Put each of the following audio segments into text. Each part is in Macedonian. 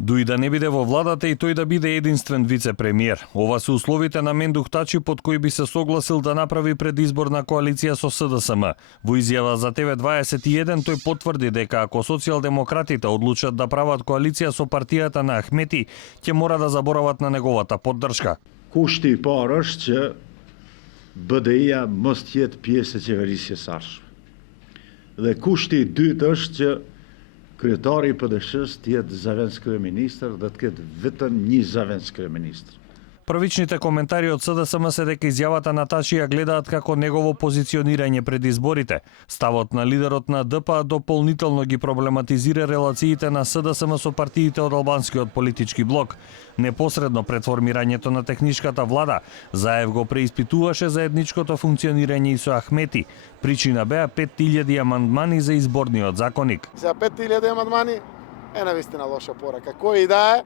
Дуи да не биде во владата и тој да биде единствен вице-премиер. Ова се условите на Мендух Тачи под кои би се согласил да направи предизборна коалиција со СДСМ. Во изјава за ТВ21 тој потврди дека ако социјалдемократите одлучат да прават коалиција со партијата на Ахмети, ќе мора да заборават на неговата поддршка. Kushti I parë është që BDI-ja mos të jetë pjesë e qeverisë së. Dhe kushti I dytë është që kryetari I PD-s të jetë zëvendës kryeministër dhe të ketë vetëm një zëvendës kryeministër. Првичните коментари од СДСМ се дека изјавата на Тачи ја гледаат како негово позиционирање пред изборите. Ставот на лидерот на ДПА дополнително ги проблематизира релациите на СДСМ со партиите од албанскиот политички блок. Непосредно пред формирањето на техничката влада, Заев го преиспитуваше заедничкото функционирање и со Ахмети. Причина беа 5000 амандмани за изборниот законник. За 5000 амандмани е навистина лоша порака. Кој и да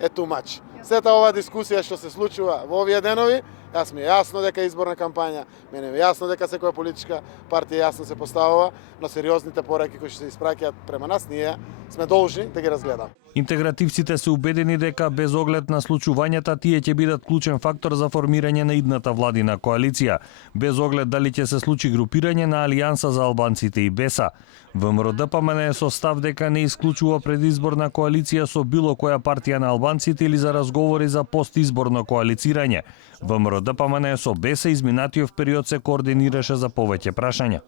е too much. Сета ова дискусија што се случува во овие денови, јас ми е јасно дека е изборна кампања, мене е јасно дека секоја политичка партија јасно се поставува, но сериозните пораки кои што се испраќаат према нас, ние сме должни да ги разгледаме. Интегративците се убедени дека без оглед на случувањата тие ќе бидат клучен фактор за формирање на идната владина коалиција, без оглед дали ќе се случи групирање на Алијанса за албанците и БЕСА. ВМРО ДПМН е со став дека не исклучува предизборна коалиција со било која партија на албанците или за разговори за постизборно коалицирање. ВМРО ДПМН со БЕСА изминатиот период се координираше за повеќе прашања.